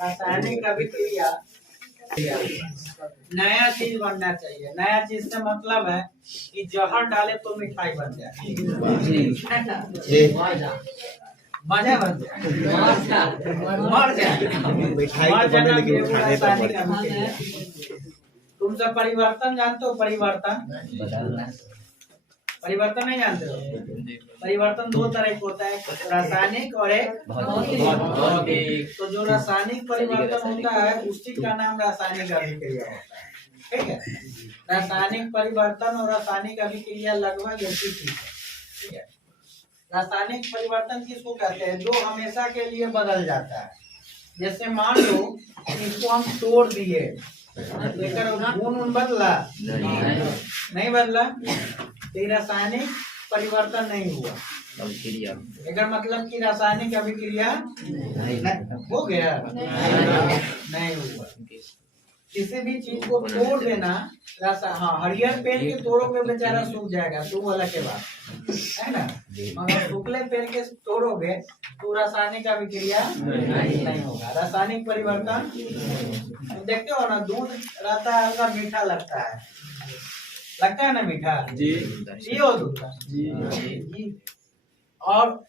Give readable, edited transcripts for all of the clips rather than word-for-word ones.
रासायनिक अभिक्रिया नया चीज बनना चाहिए। नया चीज से मतलब है कि जहर डाले तो मिठाई बन जाए, मजा बन जाए, मर जाए, मर जाना रासायनिक अभिक्रिया। तुम सब परिवर्तन जानते हो? परिवर्तन नहीं जानते हो? परिवर्तन दो तरह का होता है, रासायनिक और एक भौतिक। तो जो रासायनिक परिवर्तन होता है उसी का नाम रासायनिक अभिक्रिया होता है। ठीक है, रासायनिक परिवर्तन और रासायनिक अभिक्रिया लगभग एक ही चीज है। ठीक है, रासायनिक परिवर्तन किसको कहते हैं? जो हमेशा के लिए बदल जाता है। जैसे मान लो इसको हम तोड़ दिए, लेकर गुण बदला नहीं बदला, तो रासायनिक परिवर्तन नहीं हुआ। एक मतलब कि रासायनिक अभिक्रिया हो गया, नहीं हुआ। किसी भी चीज को तोड़ देना, हाँ, हरियर पेड़ के तोड़ोगे बेचारा सूख जाएगा, तो वो अलग के बात है ना। मगर सूखले पेड़ के तोड़ोगे तो रासायनिक अभिक्रिया नहीं होगा, रासायनिक परिवर्तन। देखते हो ना, दूध रहता है हल्का मीठा लगता है ना, मीठा जी, पियो दूध जी। और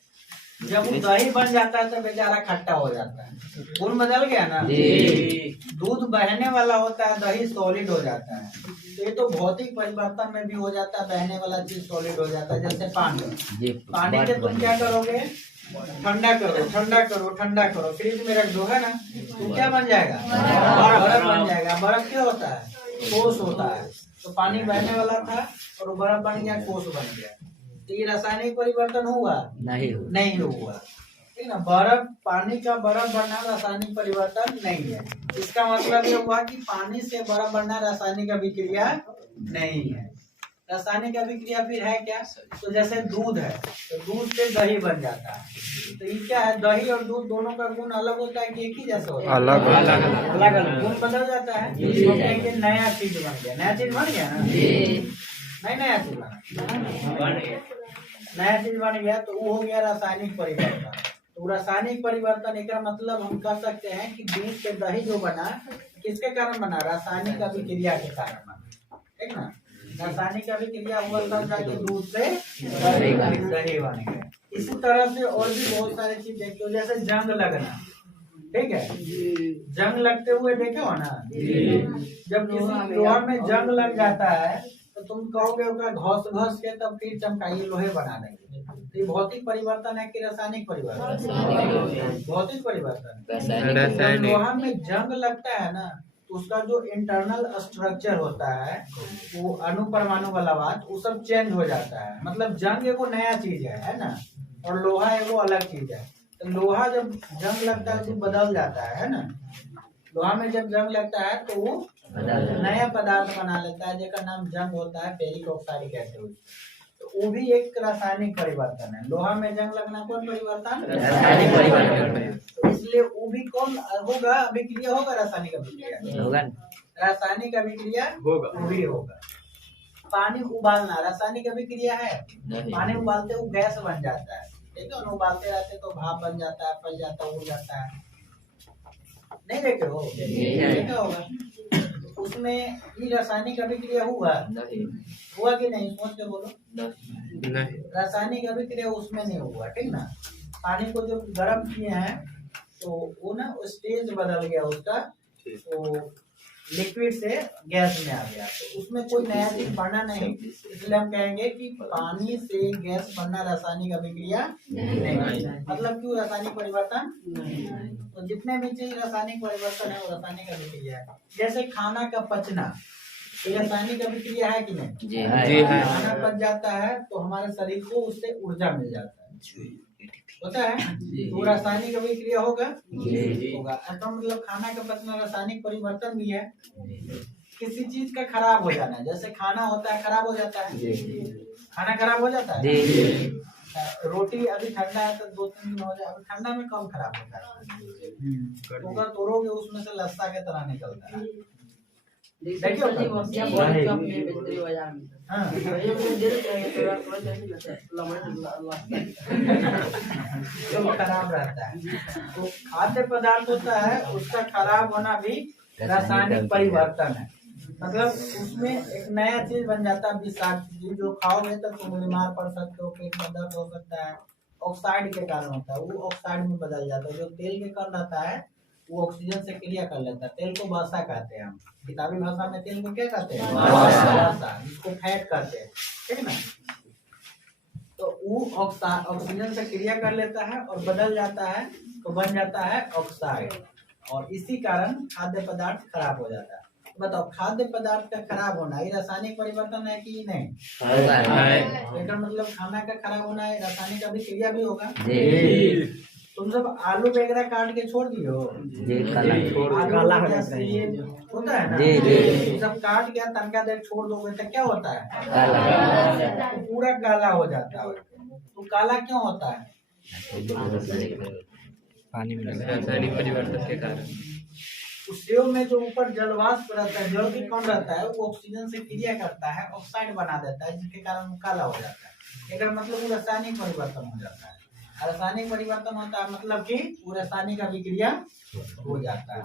जब वो दही बन जाता है तो बेचारा खट्टा हो जाता है, गुण बदल गया ना जी। दूध बहने वाला होता है, दही सॉलिड हो जाता है। तो ये तो भौतिक परिवर्तन में भी हो जाता है, बहने वाला चीज सॉलिड हो जाता है। जैसे पानी से तुम क्या करोगे? ठंडा करो, फ्रिज में रख दो, है ना, तो क्या बन जाएगा? बर्फ बन जाएगा। बर्फ क्या होता है? ठोस होता है। तो पानी बहने वाला था और बर्फ बन गया, ठोस बन गया। तो ये रासायनिक परिवर्तन हुआ? नहीं हुआ। ठीक ना, बर्फ, पानी का बर्फ बनना रासायनिक परिवर्तन नहीं है। इसका मतलब ये हुआ कि पानी से बर्फ बनना रासायनिक अभिक्रिया नहीं है। रासायनिक अभिक्रिया फिर है क्या? तो जैसे दूध है, तो दूध से दही बन जाता है। तो ये क्या है? दही और दूध दोनों का गुण अलग होता है कि एक ही जैसा होता है? अलग गुण बदल जाता है। तो कहेंगे नया चीज बन गया। नया चीज बन गया ना? नहीं, नया चीज बन गया। नया चीज बन गया तो वो हो गया रासायनिक परिवर्तन। तो रासायनिक परिवर्तन एक मतलब हम कह सकते हैं कि दूध से दही जो बना, किसके कारण बना? रासायनिक अभिक्रिया के कारण बना। ठीक ना, रासायनिक अभिक्रिया हुआ तब जाके दूध से दही बन गया। इसी तरह से और भी बहुत सारी चीज देखते हो, जैसे जंग लगना। ठीक है, जंग लगते हुए देखे हो ना? जब किसी लोहा में जंग लग जाता है तो तुम कहोगे घस के तब फिर चमकाइए, लोहे बना देंगे। तो ये भौतिक परिवर्तन है कि रासायनिक परिवर्तन? भौतिक परिवर्तन। लोहा में जंग लगता है ना, तो उसका जो इंटरनल स्ट्रक्चर होता है, वो अणु परमाणु वाला बात, वो सब चेंज हो जाता है। मतलब जंग एगो नया चीज है ना, और लोहा एगो अलग चीज है। तो लोहा जब जंग लगता है तो बदल जाता है ना। लोहा में जब जंग लगता है तो वो नया पदार्थ बना लेता है, जिसका नाम जंग होता है, फेरिक ऑक्साइड कहते हैं। तो वो भी एक रासायनिक परिवर्तन है। लोहा में जंग लगना कौन परिवर्तन? रासायनिक परिवर्तन। तो इसलिए वो भी कौन होगा? अभिक्रिया होगा, रासायनिक अभिक्रिया होगा। रासायनिक अभिक्रिया होगा, वो भी होगा। पानी उबालना रासायनिक अभिक्रिया है? पानी उबालते वो गैस बन जाता है। ठीक है, उबालते रहते तो भाप बन जाता है, फैल जाता है, उड़ जाता है। नहीं देखे हो? देखा होगा। उसमें ये रासायनिक अभिक्रिया हुआ कि नहीं? सोच के बोलो। नहीं, रासायनिक अभिक्रिया उसमें नहीं हुआ। ठीक ना, पानी को जब गर्म किए हैं तो वो ना स्टेज बदल गया उसका, तो लिक्विड से गैस में आ गया। तो उसमें कोई नया चीज बनना नहीं, इसलिए हम कहेंगे कि पानी से गैस बनना रासायनिक अभिक्रिया नहीं। मतलब क्यों? रासायनिक परिवर्तन। तो जितने भी चीज रासायनिक परिवर्तन है वो रासायनिक अभिक्रिया है। जैसे खाना का पचना, ये रासायनिक अभिक्रिया है कि नहीं? जी है। खाना पच जाता है तो हमारे शरीर को उससे ऊर्जा मिल जाता है, होता है। तो रासायनिक अभिक्रिया होगा? होगा। तो मतलब खाना का पचना रासायनिक परिवर्तन भी है। किसी चीज का खराब हो जाना, जैसे खाना होता है खराब हो जाता है, खाना खराब हो जाता है। रोटी अभी ठंडा है तो 2-3 दिन हो जाए, अभी ठंडा में कम खराब होता है। तो अगर तोड़ोगे उसमें से लस्सा के तरह निकलता है। देखिए वो खराब रहता है। तो खाद्य पदार्थ होता है उसका खराब होना भी रासायनिक परिवर्तन है। मतलब उसमें एक नया चीज बन जाता है, विषाक्त चीज जो खाओगे तो तुम बीमार पड़ सकते हो, पेट में दर्द हो सकता है। ऑक्साइड के कारण होता है, वो ऑक्साइड में बदल जाता है। जो तेल के कण रहता है वो ऑक्सीजन से क्रिया कर लेता है। तेल को वसा कहते हैं, हम किताबी भाषा में तेल को क्या कहते हैं? वसा, जिसको फैट कहते हैं, ठीक ना। तो वो ऑक्सीजन से क्रिया कर लेता है और बदल जाता है, तो बन जाता है ऑक्साइड, और इसी कारण खाद्य पदार्थ खराब हो जाता है। बताओ, खाद्य पदार्थ का खराब होना ये रासायनिक परिवर्तन है कि नहीं? इसका मतलब खाना का खराब होना है, रासायनिक अभिक्रिया भी होगा। तुम सब आलू वगैरह काट के छोड़ दियो, काला होता है ना, सब काट के तनका देर छोड़ दोगे तो क्या होता है? काला, पूरा काला हो जाता है। तो काला क्यों होता है? पानी में रासायनिक परिवर्तन के कारण। सेव में जो ऊपर जलवाष्प रहता है, जल के कण रहता है, वो ऑक्सीजन से क्रिया करता है, ऑक्साइड बना देता है, जिसके कारण वो काला हो जाता है। इसका मतलब वो रासायनिक परिवर्तन हो जाता है। रासायनिक परिवर्तन होता है मतलब कि वो रासायनिक अभिक्रिया हो जाता है।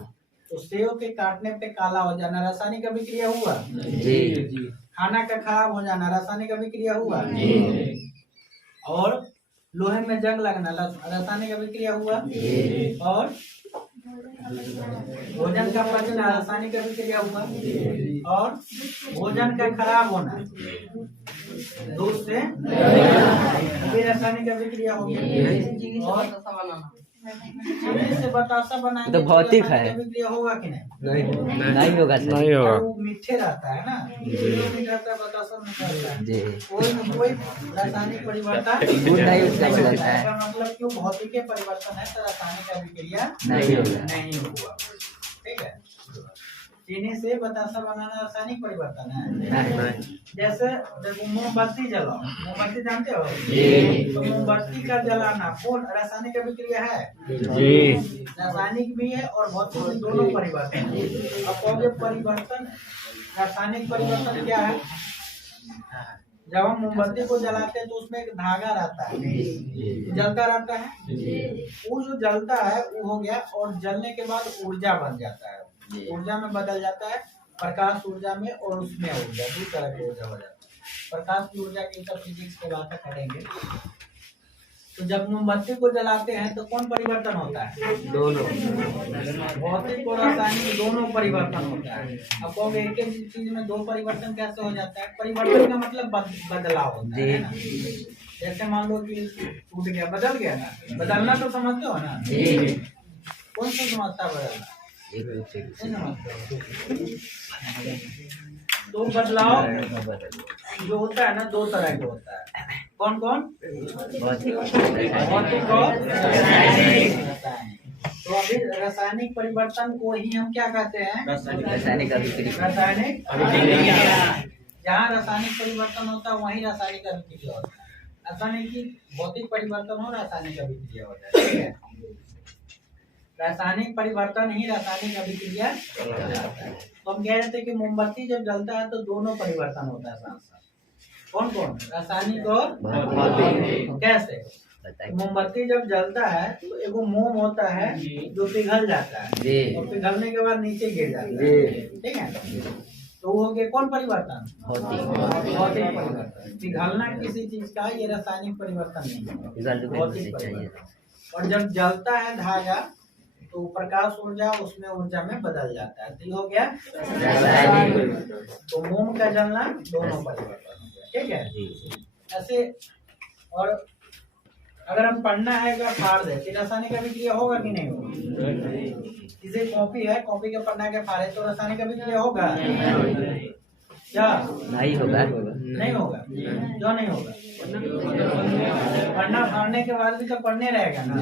तो सेव के काटने पे काला हो जाना रासायनिक अभिक्रिया हुआ जी। खाना का खराब हो जाना रासायनिक अभिक्रिया हुआ जी। और लोहे में जंग लगना रासायनिक अभिक्रिया हुआ जी। और भोजन का पचना रासायनिक अभिक्रिया हुआ और भोजन का खराब होना दूध से रासायनिक अभिक्रिया होगी। और चीनी से बतासा बनाएंगे तो भौतिक है, अभिक्रिया होगा कि नहीं होगा, नहीं होगा। वो मीठे रहता है ना, बतासा जी, कोई रासायनिक परिवर्तन मतलब क्यों भौतिक परिवर्तन है तो रासायनिक अभिक्रिया नहीं हुआ, ठीक है। चीनी से बतासा बनाना रासायनिक परिवर्तन है। जैसे मोमबत्ती जलाओ, मोमबत्ती जानते हो तो मोमबत्ती का जलाना कौन रासायनिक अभिक्रिया है जी। रासायनिक भी है और भौतिक भी, दोनों परिवर्तन। अब कहोगे परिवर्तन, रासायनिक परिवर्तन क्या है? जब हम मोमबत्ती को जलाते हैं तो उसमें एक धागा रहता है, जलता रहता है। वो जो जलता है वो हो गया, और जलने के बाद ऊर्जा बन जाता है, ऊर्जा में बदल जाता है, प्रकाश ऊर्जा में, और उसमें ऊर्जा, दो तरह की ऊर्जा हो जाती है। प्रकाश की ऊर्जा की सब फिजिक्स के बात करेंगे। तो जब मोमबत्ती को जलाते हैं तो कौन परिवर्तन होता है? दोनों, भौतिक और रासायनिक दोनों परिवर्तन होता है। अब कहोगे एक ही चीज में दो परिवर्तन कैसे हो जाता है? परिवर्तन का मतलब बदलाव होता है ना। जैसे मान लो कि टूट गया, बदल गया ना, बदलना तो समझते हो ना? कौन सा समझता बदलना? तो बदलाव जो होता है ना दो तरह का होता है। कौन कौन? भौतिक और रासायनिक। तो अभी रासायनिक परिवर्तन को ही हम क्या कहते हैं? रासायनिक अभिक्रिया। रासायनिक अभिक्रिया, जहाँ रासायनिक परिवर्तन होता है वहीं रासायनिक अभिक्रिया होता है। रासायनिक की भौतिक परिवर्तन हो, रासायनिक अभिक्रिया होता है, ठीक है। रासायनिक परिवर्तन ही रासायनिक अभिक्रिया कहलाता है। तो हम कह रहे थे कि मोमबत्ती जब जलता है तो दोनों परिवर्तन होता है साथ साथ। कौन कौन? रासायनिक और भौतिक। कैसे? मोमबत्ती जब जलता है तो एगो मोम होता है जो पिघल जाता है, और पिघलने के बाद नीचे गिर जाता है, ठीक है। तो वो हो गया कौन परिवर्तन? भौतिक परिवर्तन। पिघलना किसी चीज का ये रासायनिक परिवर्तन नहीं, भौतिक परिवर्तन। और जब जलता है धागा तो प्रकाश ऊर्जा उसमें ऊर्जा में बदल जाता है, तो हो गया। तो मोम का जलना दोनों परिवर्तन हो गया, ठीक है। ऐसे और अगर हम पढ़ना है अगर फाड़ दे तो रासायनिक अभिक्रिया होगा कि नहीं होगा? जैसे कॉपी है, कॉपी का पन्ना के फाड़े तो रासायनिक अभिक्रिया होगा क्या? नहीं होगा, नहीं होगा। क्यों नहीं होगा? पढ़ना फाड़ने के बाद भी तो पढ़ने रहेगा ना,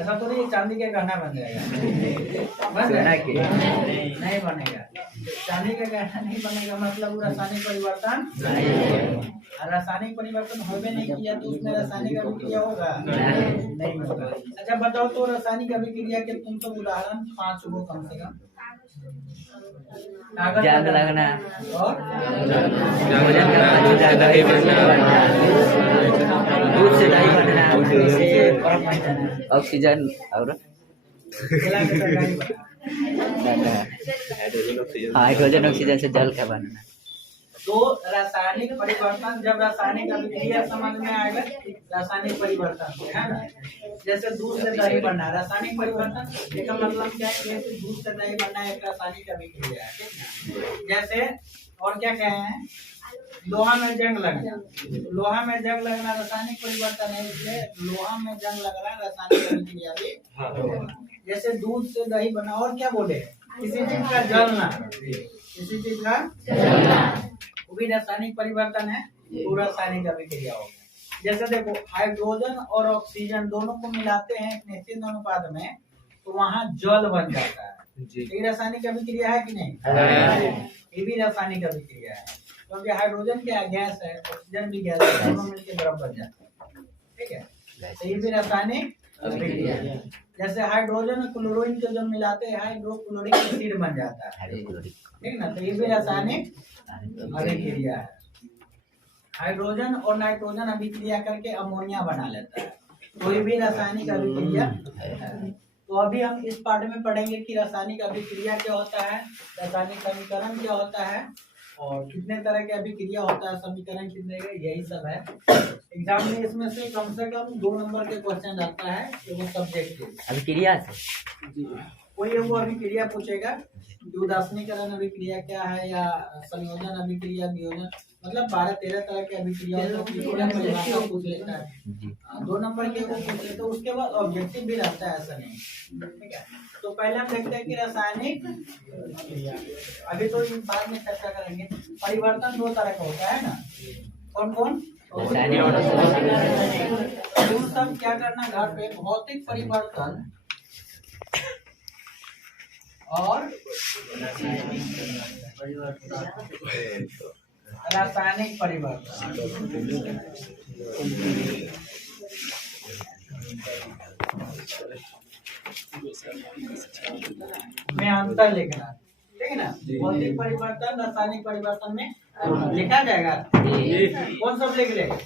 ऐसा तो नहीं चांदी के गहना बन जाएगा, बन जाएगा नहीं बनेगा। चांदी का गहना नहीं बनेगा मतलब वो रासायनिक परिवर्तन, रासायनिक परिवर्तन होवे नहीं किया तो उसमें रासायनिक अभिक्रिया होगा नहीं होगा। अच्छा बताओ तो रासायनिक अभिक्रिया के तुम सब उदाहरण 5 गो कम से कम कागज जंग लगना और भोजन करना दही बनना दूध से दही बनना ऑक्सीजन और केला के तरकारी बना। हाइड्रोजन ऑक्सीजन से जल का बनना। तो रासायनिक परिवर्तन, जब रासायनिक अभिक्रिया समझ में आएगा, रासायनिक परिवर्तन है ना। जैसे दूध से दही बनना रासायनिक परिवर्तन, इसका मतलब क्या है? जैसे दूध से दही बनना एक रासायनिक अभिक्रिया है, ठीक ना। जैसे और क्या कहे हैं, लोहा में जंग लगना। लोहा में जंग लगना रासायनिक परिवर्तन है, इसलिए लोहा में जंग लगना रासायनिक अभिक्रिया भी। जैसे दूध से दही बनना, और क्या बोले, किसी चीज का जलना, किसी चीज का जलना वो भी रासायनिक परिवर्तन है, वो रासायनिक अभिक्रिया हो गया। जैसे देखो हाइड्रोजन और ऑक्सीजन दोनों को मिलाते हैं एक निश्चित अनुपात में, तो वहाँ जल बन जाता है। ये रासायनिक अभिक्रिया है कि नहीं? ये भी रासायनिक अभिक्रिया है, क्योंकि हाइड्रोजन क्या गैस है, ऑक्सीजन भी गैस है, दोनों मिलकर द्रव बन जाता है, ठीक है। तो ये भी रासायनिक अभिक्रिया है। जैसे हाइड्रोजन और क्लोरीन को जब मिलाते हैं हाइड्रोक्लोरिक एसिड बन जाता है, ठीक ना। तो ये भी रासायनिक अभिक्रिया है। हाइड्रोजन और नाइट्रोजन अभिक्रिया करके अमोनिया बना लेता है, तो ये भी रासायनिक अभिक्रिया है। तो अभी हम इस पार्ट में पढ़ेंगे कि रासायनिक अभिक्रिया क्या होता है, रासायनिक समीकरण क्या होता है, और कितने तरह के अभिक्रिया होता है, समीकरण कितने के, यही सब है। एग्जाम में इसमें से कम 2 नंबर के क्वेश्चन आता है, तो वो सब्जेक्ट अभिक्रिया से कोई वो अभिक्रिया पूछेगा कि उदासीनीकरण अभिक्रिया क्या है, या संयोजन अभिक्रिया, वियोजन, मतलब 12-13 तरह के अभिक्रिया पूछ लेता है। 2 नंबर के वो पूछ लेते, तो उसके बाद ऑब्जेक्टिव भी रहता है, ऐसा नहीं, ठीक है। तो पहले हम देखते हैं कि रासायनिक, अभी तो इन बाद में चर्चा करेंगे। परिवर्तन 2 तरह का होता है ना, कौन कौन? सब क्या करना घर पे, भौतिक परिवर्तन और रासायनिक परिवर्तन में अंतर लिखना, ठीक है ना। भौतिक परिवर्तन रासायनिक परिवर्तन में लिखा जाएगा, कौन सब लिख लेगा।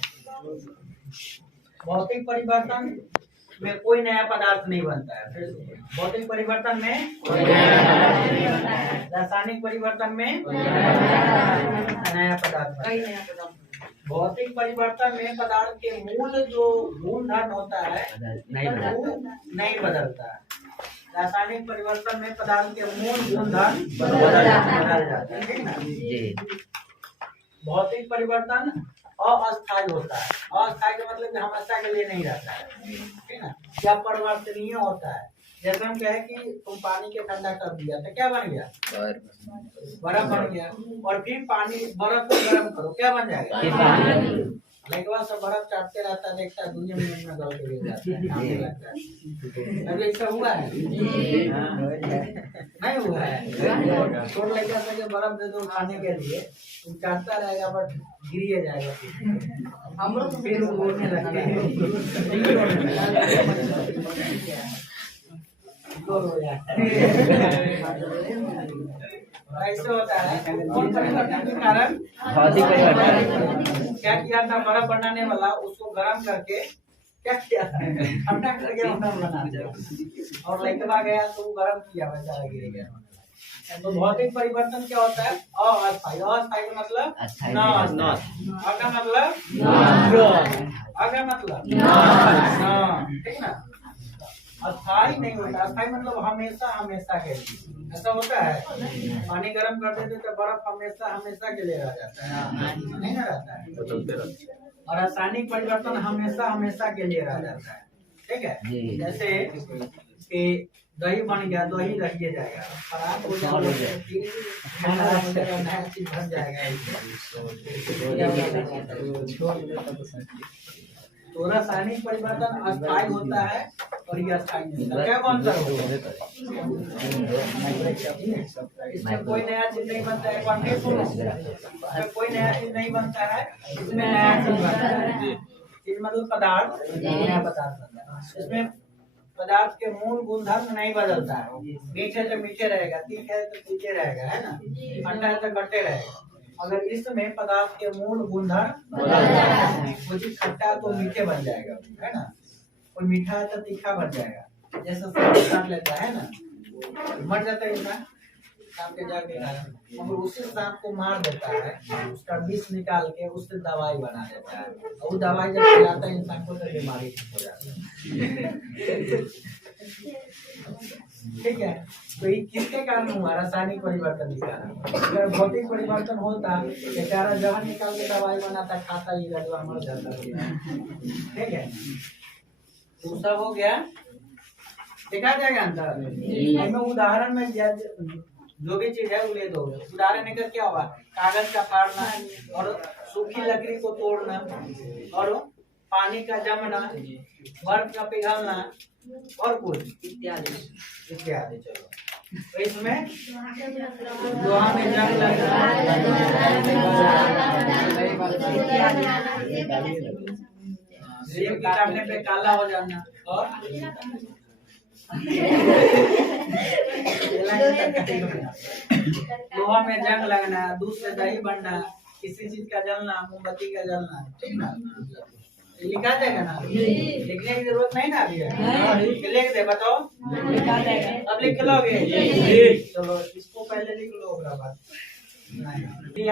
भौतिक परिवर्तन में कोई नया पदार्थ नहीं बनता है, भौतिक परिवर्तन में रासायनिक परिवर्तन में नया पदार्थ बनता है। भौतिक परिवर्तन में पदार्थ के मूल जो गुणधर्म होता है वो नहीं बदलता है। रासायनिक परिवर्तन में पदार्थ के मूल गुणधर्म बदल जाते हैं, ठीक ना। भौतिक परिवर्तन अस्थायी होता है, अस्थायी का मतलब हमेशा के लिए नहीं रहता है, ठीक ना। क्या परिवर्तनीय होता है, जैसे हम कहें कि तुम पानी के ठंडा कर दिया तो क्या बन गया, बर्फ बन गया, और फिर पानी बर्फ को गर्म करो, क्या बन जाएगा, लाइक सब बर्फ चाटते रहता है, देखता है दुनिया में गल के गिर जाता है। अभी ऐसा हुआ है? नहीं हुआ है। छोड़ लड़का से बर्फ दे दो खाने के लिए, तुम चाटता रहेगा बट गिरिए जाएगा, हम लोग फिर बोलने लगते हैं। ऐसे होता है। कौन परिवर्तन के कारण? भौतिक परिवर्तन। क्या किया था, बर्फ बनाने वाला उसको गर्म करके क्या किया था, ठंडा करके बना दिया, और लड़का गया तो गर्म किया, वैसा गिर गया। तो भौतिक परिवर्तन क्या होता है, अस्थायी। अस्थायी का मतलब ठीक ना। अस्थायी नहीं होता, अस्थायी मतलब हमेशा हमेशा के लिए, ऐसा होता है। पानी गर्म कर देते तो बर्फ हमेशा हमेशा के लिए रह जाता है, नहीं ना रहता है। और रासायनिक परिवर्तन हमेशा हमेशा के लिए रह जाता है, ठीक है। जैसे कि दही बन गया, दही रहिए जाएगा, खराब हो जाएगा, नया चीज बन जाएगा। तो रासायनिक परिवर्तन अस्थायी होता है और ये अस्थायी नहीं होता। क्या अंतर होता है? इसमें कोई नया चीज नहीं बनता है, कोई नया चीज नहीं बनता है, इसमें नया चीज बनता है। चीज मतलब पदार्थ, नया पदार्थ बनता है। इसमें पदार्थ के मूल गुणधर्म नहीं बदलता है। मीठे तो मीठे रहेगा, तीखे है तो तीखे रहेगा, है ना, खट्टा है तो खट्टे रहेगा। अगर इसमें पदार्थ के मूल गुणधर्म कुछ खट्टा है तो मीठे बन जाएगा, है ना, कोई मीठा है तो तीखा बन जाएगा। जैसे सांप काट लेता है ना, मर जाता है इंसान सांप के जहर के कारण, मगर उसी सांप को मार देता है, उसका विष निकाल के उससे दवाई बना देता है, और वो दवाई जब खिलाता है इंसान को तो बीमारी ठीक हो जाती है। ठीक है, तो ये किसके कारण हुआ? रासायनिक परिवर्तन के कारण। अगर भौतिक परिवर्तन होता, बेचारा जहर निकाल के दवाई बनाता, खाता ही रजवा मर जाता। ठीक है, तो सब हो गया, देखा जाएगा अंतर। उदाहरण में जो भी चीज है वो ले दो। उदाहरण लेकर क्या होगा? कागज का फाड़ना और सूखी लकड़ी को तोड़ना और पानी का जमना, बर्फ का पिघलना और कुछ इत्यादि इत्यादि। चलो, तो इसमें लोहा में जंग लगना, सेब की काटने पे काला हो जाना और लोहा में जंग लगना, दूध से दही बनना, किसी चीज का जलना, मोमबत्ती का जलना। ठीक ना, लिखा जाएगा ना, लिखने की जरूरत नहीं ना अभी है। लिख दे, बताओ अब लिख लोगे? चलो इसको पहले लिख लो,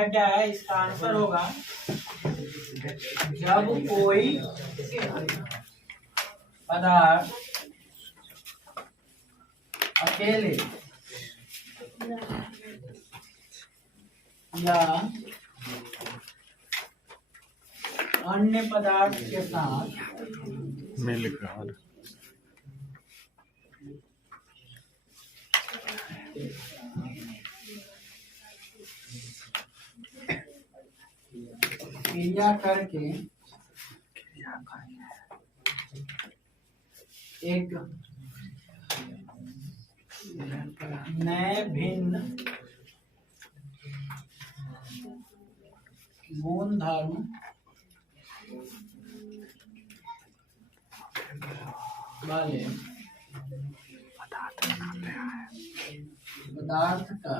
क्या है इसका आंसर होगा, जब कोई पदार्थ अकेले या अन्य पदार्थ के साथ मैं लिख रहा हूँ। क्रिया करके एक नए भिन्न गुणधर्म वाले पदार्थ का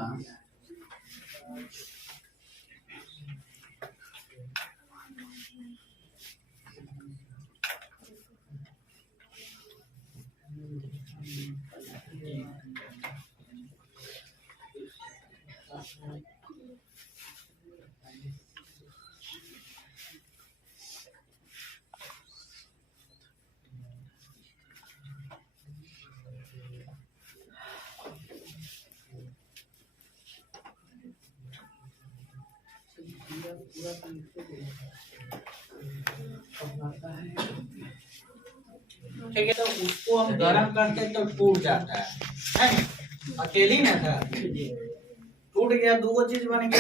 ठीक है, तो उसको हम गर्म करते तो टूट जाता है ना? अकेली ना था, टूट गया, दो चीज बन गई।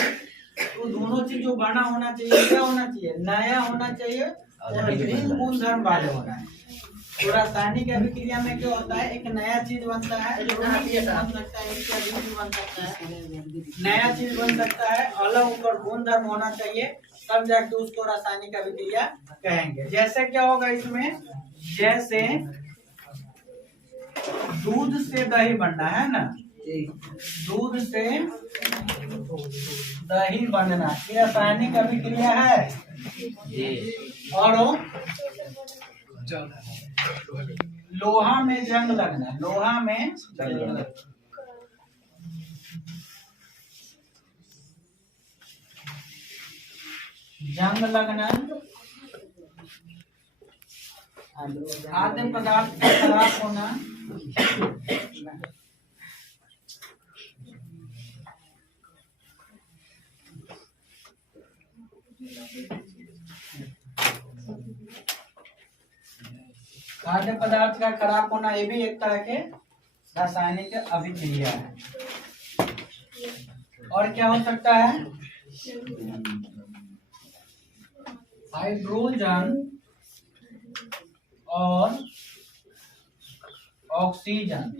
तो दोनों चीज जो बना होना चाहिए, क्या होना चाहिए? नया होना चाहिए और भिन्न गुणधर्म वाले होना है। तो रासायनिक अभिक्रिया में क्या होता है, एक नया चीज बनता है, जो बन सकता है, इसका भी बन सकता है, नया चीज बन सकता है, अलग ऊपर गुणधर्म होना चाहिए, तब जाके उसको रासायनिक अभिक्रिया कहेंगे। जैसे क्या होगा इसमें, जैसे दूध से दही बनना है ना, दूध से दही बनना ये रासायनिक अभिक्रिया है। और लोहा में जंग लगना, लोहा में जंग लगना, खाद्य पदार्थ का खराब होना, खाद्य पदार्थ का खराब होना, ये भी एक तरह के रासायनिक अभिक्रिया है। और क्या हो सकता है, हाइड्रोजन और ऑक्सीजन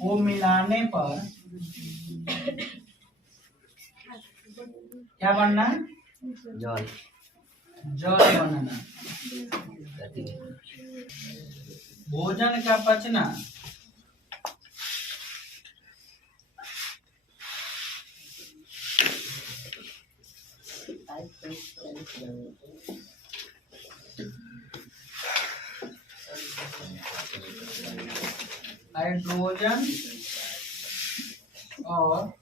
को मिलाने पर क्या बनना, जल जल बनना, भोजन का पचना, हाइड्रोजन और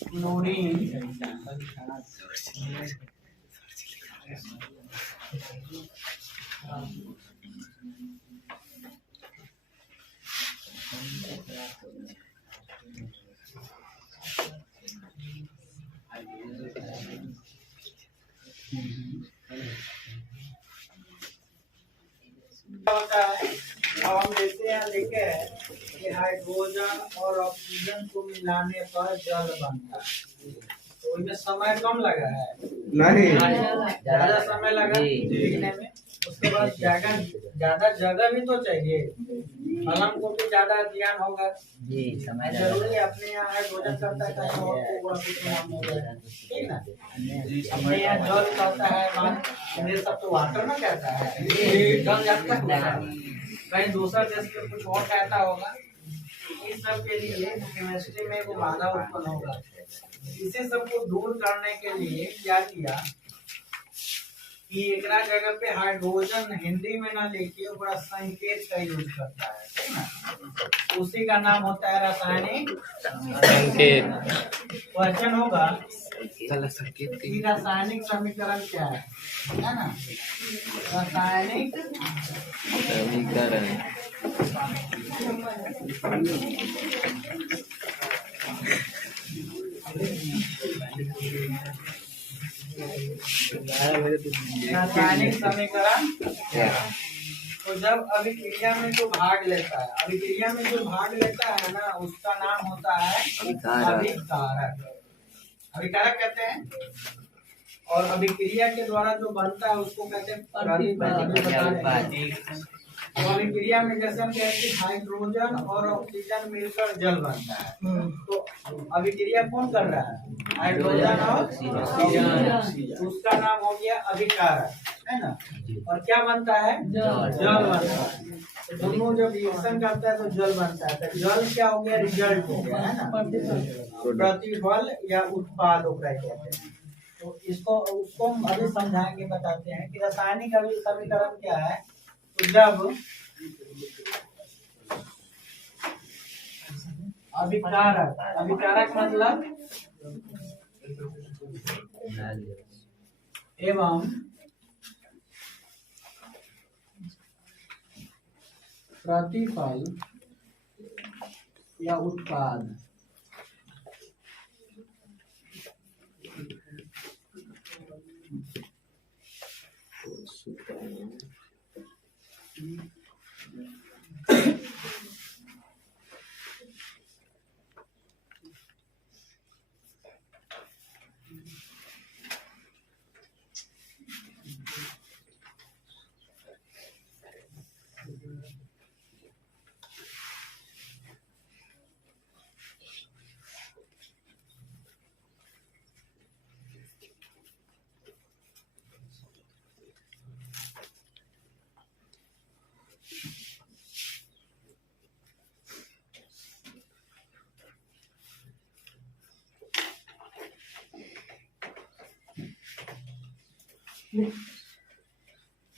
क्लोरीन होता है। अब हम देखते हैं लिखे है कि हाइड्रोजन और ऑक्सीजन को मिलाने पर जल बनता है। तो इसमें समय कम लगा है, नहीं ज्यादा समय लगा लिखने में। उसके बाद ज्यादा जगह भी तो चाहिए, कलम को भी ज्यादा ध्यान होगा जी, समय जरूरी है। अपने यहाँ हाइड्रोजन करता है कहीं और को वह कुछ नाम होगा, ठीक ना। अपने यहाँ जल कहता है, मेरे सब तो वाटर ना कहता है, जल जाता है। कहीं दूसरा देश में कुछ और कहता होगा। इस सब के लिए केमिस्ट्री में वो बाधा उत्पन्न होगा। इसे सबको दूर करने के लिए क्या किया कि एक जगह पे हाइड्रोजन हिंदी में ना लिखिए, बड़ा संकेत का यूज करता है, ठीक ना। उसी का नाम होता है रासायनिक संकेत। क्वेश्चन होगा कि रासायनिक समीकरण क्या है ना। रासायनिक समीकरण रासायनिक समीकरण। तो जब अभिक्रिया में जो भाग लेता है, अभिक्रिया में जो भाग लेता है ना, उसका नाम होता है अभिकारक। अभिकारक कहते हैं। और अभिक्रिया के द्वारा जो बनता है उसको कहते हैं प्रतिपादक। तो अभिक्रिया में जैसे हम कहते हैं हाइड्रोजन और ऑक्सीजन मिलकर जल बनता है। तो अभिक्रिया कौन कर रहा है? हाइड्रोजन और ऑक्सीजन। उसका नाम हो गया अभिकारक, है ना। और क्या बनता है? जल बनता है। तो दोनों जब रिएक्शन करता है तो जल बनता है। तो जल क्या हो गया? रिजल्ट हो गया, है ना। प्रतिफल या उत्पाद कहते हैं। तो उसको हम अभी समझाएंगे, बताते हैं कि रासायनिक समीकरण क्या है। तो जब अभिकारक मतलब एवं प्रतिफल या उत्पाद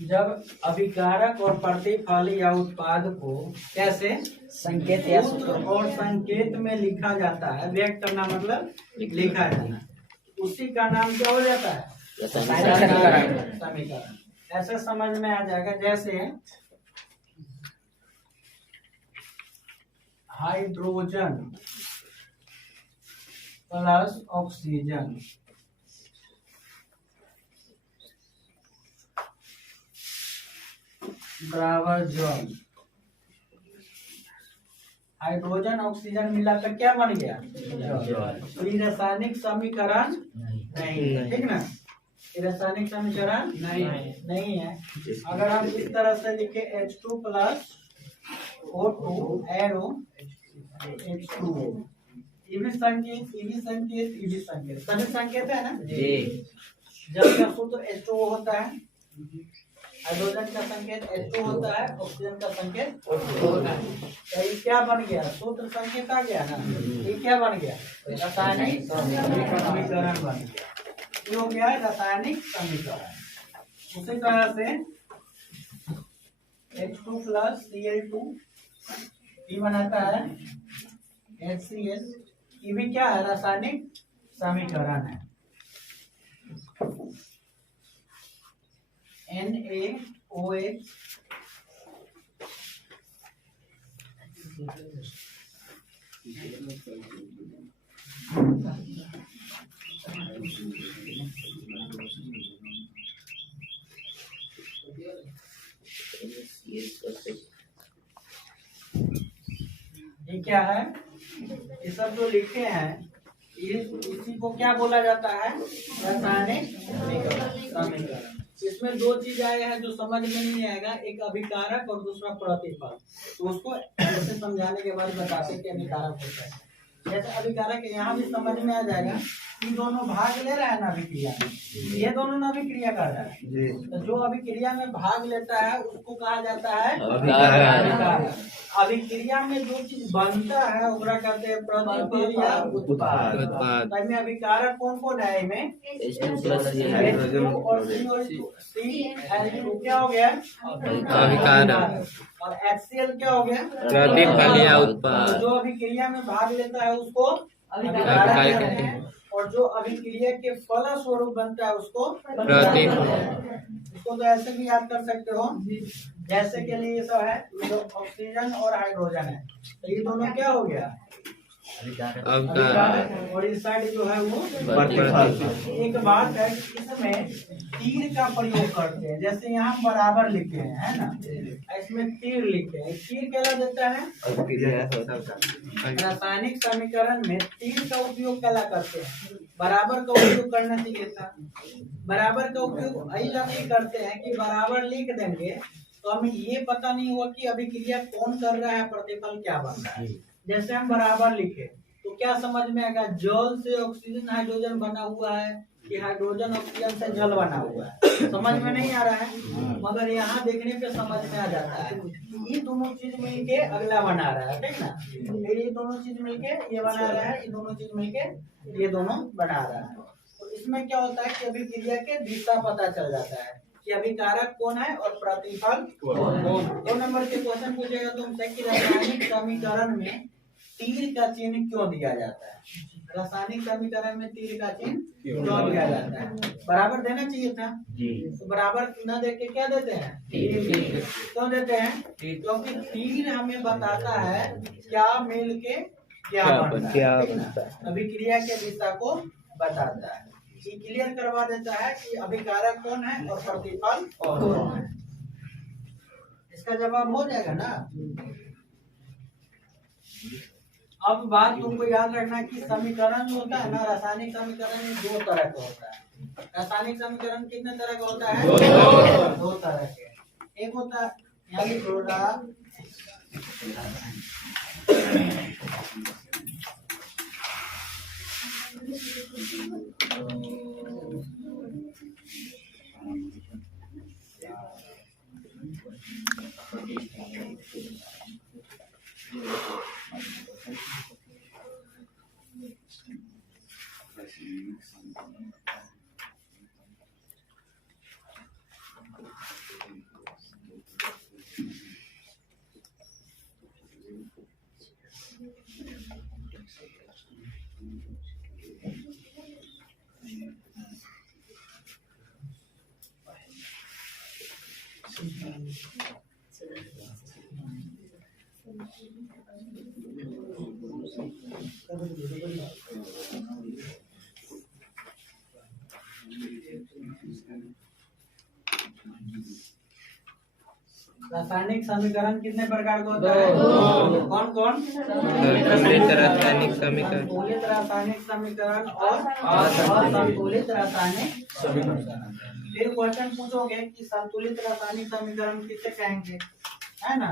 जब अभिकारक और प्रतिफल या उत्पाद को कैसे संकेत या सूत्र और संकेत में लिखा जाता है, व्यक्त करना मतलब लिखा जाना, उसी का नाम क्या हो जाता है? समीकरण। ऐसे समझ में आ जाएगा जैसे हाइड्रोजन प्लस ऑक्सीजन बराबर जल। हाइड्रोजन ऑक्सीजन मिलाकर क्या बन गया? जल। तो ये रासायनिक समीकरण नहीं, ठीक ना। ये रासायनिक समीकरण नहीं है। अगर हम इस तरह से लिखे H2 plus O2 arrow H2O, EV संकेत, ईवी संकेत, ईवी संकेत, सभी संकेत है ना जी। जल का सूत्र H2O होता है, हाइड्रोजन का संकेत H2 होता है, ऑक्सीजन का संकेत O2 होता है। तो ये क्या बन गया, सूत्र संकेत आ गया ना, ये क्या बन गया, रासायनिक समीकरण बन गया। ये हो गया रासायनिक समीकरण। उसी तरह से H2 प्लस Cl2 ये बनाता है HCl, ये भी क्या है, रासायनिक समीकरण है। NaOH ये क्या है, ये सब जो लिखे हैं ये इसी को क्या बोला जाता है, रासायनिक समीकरण। इसमें दो चीज आए हैं जो समझ में नहीं आएगा, एक अभिकारक और दूसरा प्रतिफल। तो उसको ऐसे समझाने के बाद बताते हैं कि अभिकारक होता है। जैसे अभिकारक यहाँ भी समझ में आ जाएगा, ये दोनों भाग ले रहा है ना अभिक्रिया में, ये दोनों ना अभिक्रिया कर रहा है, तो जो अभिक्रिया में भाग लेता है उसको कहा जाता है अभिकारक। अभिक्रिया में जो चीज बनता है उसका कहते हैं प्रतिफल या उत्पाद। में अभिकारक कौन कौन है, इनमें H2 और CO2 क्या हो गया अभिकारक और HCl क्या हो गया प्रतिफल या उत्पाद। जो अभिक्रिया में भाग लेता है उसको अभिकारक अभिकारक कहते हैं, और जो अभिक्रिया के फलस्वरूप बनता है उसको प्रतिफल। इसको तो ऐसे भी याद कर सकते हो, जैसे के लिए ये सब है, जो ऑक्सीजन और हाइड्रोजन है, तो ये दोनों क्या हो गया अभिकारक और इस साइड जो है वो प्रतिफल। एक बात है कि इसमें तीर का प्रयोग करते हैं, जैसे यहाँ बराबर लिखे हैं है ना, इसमें तीर लिखे हैं, तीर क्या देता है, रासायनिक समीकरण में तीर का उपयोग क्या करते हैं, बराबर का उपयोग करना चाहिए था। बराबर का उपयोग इसलिए करते हैं कि बराबर लिख देंगे तो हमें ये पता नहीं होगा कि अभिक्रिया कौन कर रहा है, प्रतिफल क्या बन रहा है। जैसे हम बराबर लिखे तो क्या समझ में आएगा, जल से ऑक्सीजन हाइड्रोजन बना हुआ है कि हाइड्रोजन ऑक्सीजन से जल बना हुआ है, समझ में नहीं आ रहा है, मगर यहाँ देखने पे समझ में आ जाता है। ये दोनों चीज मिलके अगला बना रहा है, ठीक ना, फिर ये दोनों चीज मिलके ये बना रहा है, ये दोनों चीज मिलके ये दोनों बना रहा है। तो इसमें क्या होता है कि अभिक्रिया के दिशा पता चल जाता है कि अभिकारक कौन है और प्रतिफल कौन। 2 नंबर के क्वेश्चन पूछेगा तुमसे कि रासायनिक समीकरण में तीर का चिन्ह क्यों दिया जाता है, रासायनिक समीकरण में तीर का चिन्ह क्यों दिया जाता है। बराबर देना चाहिए था, तो बराबर न दे के क्या देते हैं, क्यों देते हैं, क्योंकि तीर हमें बताता है क्या मिल के क्या बनता है, अभिक्रिया के दिशा को बताता है। ये क्लियर करवा देता है कि अभिकारक कौन है और प्रतिफल कौन है। इसका जवाब हो जाएगा ना। अब बात तुमको याद रखना कि समीकरण जो होता है ना, रासायनिक समीकरण में 2 तरह का होता है। रासायनिक समीकरण कितने तरह का होता है, 2 तरह के। एक होता है रासायनिक समीकरण कितने प्रकार का होता है, कौन कौन, संतुलित रासायनिक समीकरण, संतुलित रासायनिक समीकरण और असंतुलित रासायनिक समीकरण। फिर क्वेश्चन पूछोगे कि संतुलित रासायनिक समीकरण किसे कहेंगे, है ना।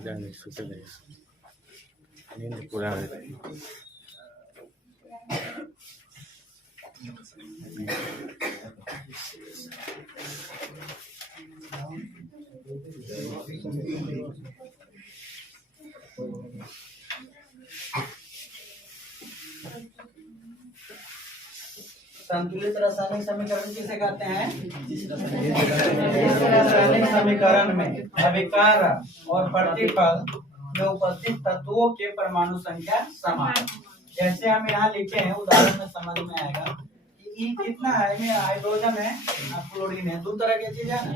जाने सुते नहीं नींद पूरा हो रही संतुलित रासायनिक समीकरण किसे कहते हैं? रासायनिक समीकरण में अभिकार और प्रतिफल में उपस्थित तत्वों के परमाणु संख्या समान। जैसे हम यहाँ लिखे हैं, उदाहरण में समझ में आएगा कि ई कितना है, में हाइड्रोजन है और क्लोरीन है, दो तरह की चीज है ना,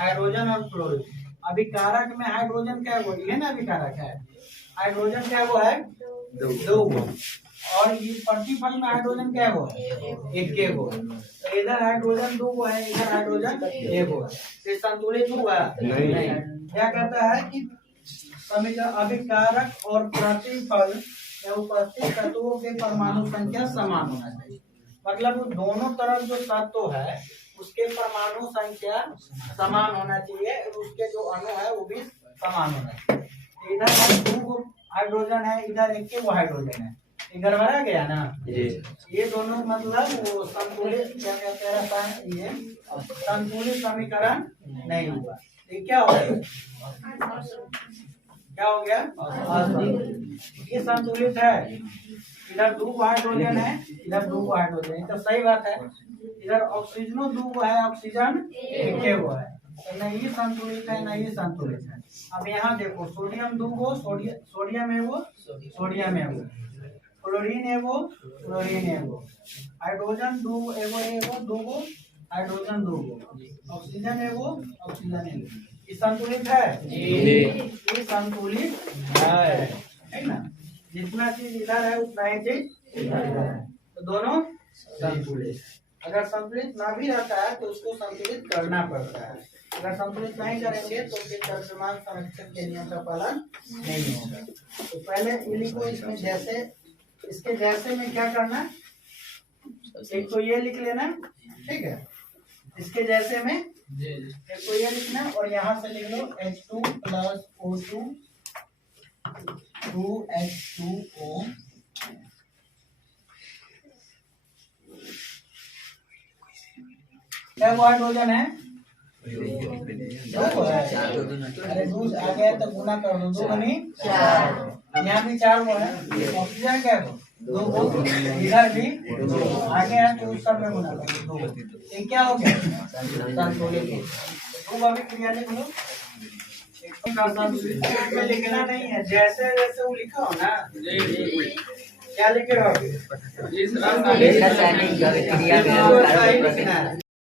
हाइड्रोजन और क्लोरीन। अभिकारक में हाइड्रोजन क्या वो ये ना अभिकारक है, हाइड्रोजन क्या वो है दो, और ये प्रतिफल में हाइड्रोजन क्या है वो एक गो। तो इधर हाइड्रोजन दो गो है, इधर हाइड्रोजन एक गो है, ये संतुलित हुआ नहीं। क्या कहता है कि समीकरण अभिकारक और प्रतिफल में उपस्थित तत्वों के परमाणु संख्या समान होना चाहिए। मतलब दोनों तरफ जो तत्व है उसके परमाणु संख्या समान होना चाहिए, और उसके जो अणु है वो भी समान होना चाहिए। इधर दो हाइड्रोजन है, इधर एक वो हाइड्रोजन है, इधर भरा गया ना, ये दोनों मतलब वो संतुलित क्या कहते हैं, ये संतुलित समीकरण नहीं हुआ। ये क्या हो गया, क्या हो गया, ये संतुलित है। इधर दो हाइड्रोजन है, इधर दो हाइड्रोजन है, तो सही बात है। इधर ऑक्सीजनो दो है, ऑक्सीजन एक वो है, तो नहीं ये संतुलित है नहीं ये संतुलित है। अब यहाँ देखो, सोडियम दो गो, सोडियम है वो, सोडियम है वो, क्लोरीन है वो, क्लोरीन है वो, हाइड्रोजन दो एगो दो गो, हाइड्रोजन दो गो, ऑक्सीजन है वो, ऑक्सीजन है वो। ये संतुलित है, ये संतुलित है ना। जितना चीज इधर है उतना ही चीज इधर है, तो दोनों संतुलित। अगर संतुलित ना भी रहता है तो उसको संतुलित करना पड़ता है। अगर संतुलित नहीं करेंगे तो फिर द्रव्यमान संरक्षण के नियम का पालन नहीं होगा। तो पहले इन्हीं को इसमें जैसे इसके जैसे में क्या करना, एक तो ये लिख लेना, ठीक है, इसके जैसे में एक तो ये लिखना, और यहाँ से लिख लो H2 + O2 2H2O क्या वो हाइड्रोजन है, दो है, अरे दो आ गया तो गुना कर दो, दो बनी चार, यहाँ भी चार वो है, ऑक्सीजन क्या है दो गो, इधर भी आगे है तो उस सब में गुना कर दो, ये क्या हो गया संतुलित। तो अभी क्रिया लिख लो, में लिखना नहीं है, जैसे जैसे वो लिखा हो ना, क्या लिखे रहो, रासायनिक अभिक्रिया में